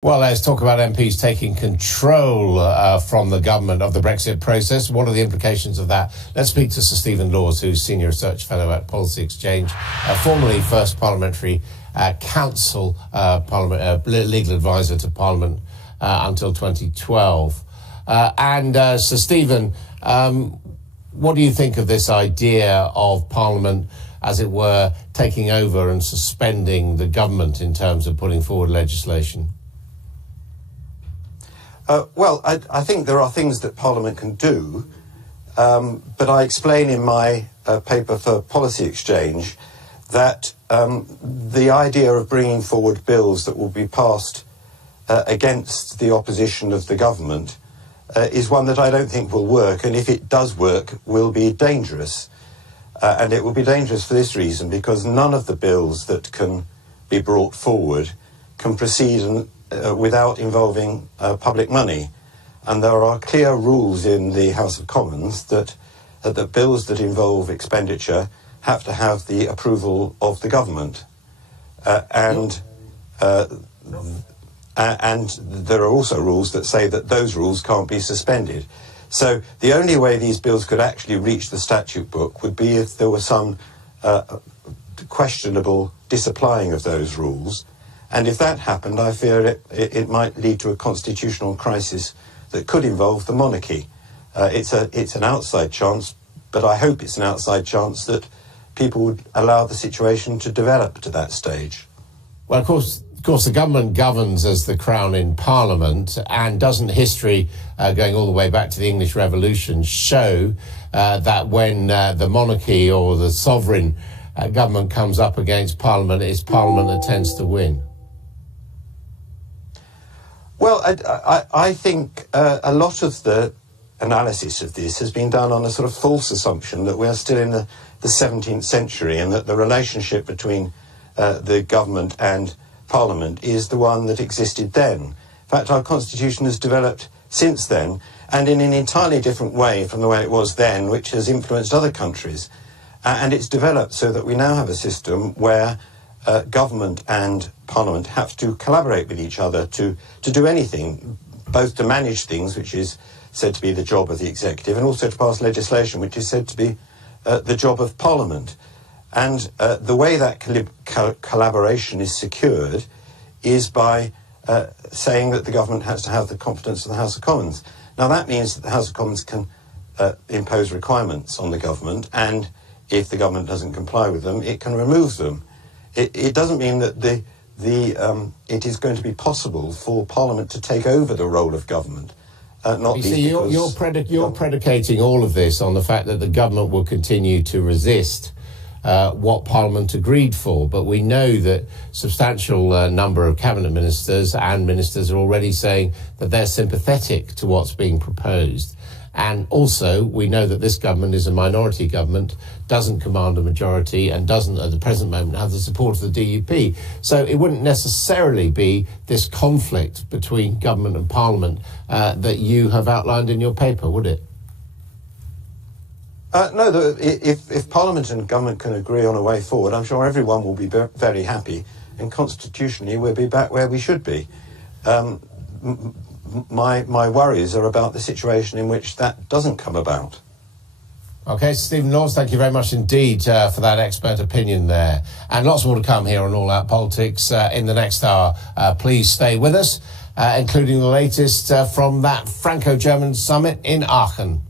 Well, let's talk about MPs taking control from the government of the Brexit process. What are the implications of that? Let's speak to Sir Stephen Laws, who's Senior Research Fellow at Policy Exchange, formerly First Parliamentary Council, legal advisor to Parliament until 2012. Sir Stephen, what do you think of this idea of Parliament, as it were, taking over and suspending the government in terms of putting forward legislation? I think there are things that Parliament can do, but I explain in my paper for Policy Exchange that the idea of bringing forward bills that will be passed against the opposition of the government is one that I don't think will work, and if it does work, will be dangerous. And it will be dangerous for this reason, because none of the bills that can be brought forward can proceed without involving public money. And there are clear rules in the House of Commons that bills that involve expenditure have to have the approval of the government. And there are also rules that say that those rules can't be suspended. So the only way these bills could actually reach the statute book would be if there was some questionable disapplying of those rules. And if that happened, I fear it might lead to a constitutional crisis that could involve the monarchy. It's an outside chance, but I hope it's an outside chance that people would allow the situation to develop to that stage. Well, of course, the government governs as the Crown in Parliament, and doesn't history, going all the way back to the English Revolution, show that when the monarchy or the sovereign government comes up against Parliament, it's Parliament that tends to win? Well, I think a lot of the analysis of this has been done on a sort of false assumption that we are still in the 17th century, and that the relationship between the government and Parliament is the one that existed then. In fact, our constitution has developed since then, and in an entirely different way from the way it was then, which has influenced other countries. And it's developed so that we now have a system where government and Parliament have to collaborate with each other to do anything, both to manage things, which is said to be the job of the executive, and also to pass legislation, which is said to be the job of Parliament. And the way that collaboration is secured is by saying that the government has to have the competence of the House of Commons. Now, that means that the House of Commons can impose requirements on the government, and if the government doesn't comply with them, it can remove them. It doesn't mean that it is going to be possible for Parliament to take over the role of government. You're predicating all of this on the fact that the government will continue to resist what Parliament agreed for. But we know that substantial number of cabinet ministers and ministers are already saying that they're sympathetic to what's being proposed. And also, we know that this government is a minority government, doesn't command a majority, and doesn't, at the present moment, have the support of the DUP. So it wouldn't necessarily be this conflict between government and Parliament that you have outlined in your paper, would it? No, if Parliament and government can agree on a way forward, I'm sure everyone will be very happy, and constitutionally we'll be back where we should be. My worries are about the situation in which that doesn't come about. OK, Stephen Laws, thank you very much indeed for that expert opinion there. And lots more to come here on All Out Politics in the next hour. Please stay with us, including the latest from that Franco-German summit in Aachen.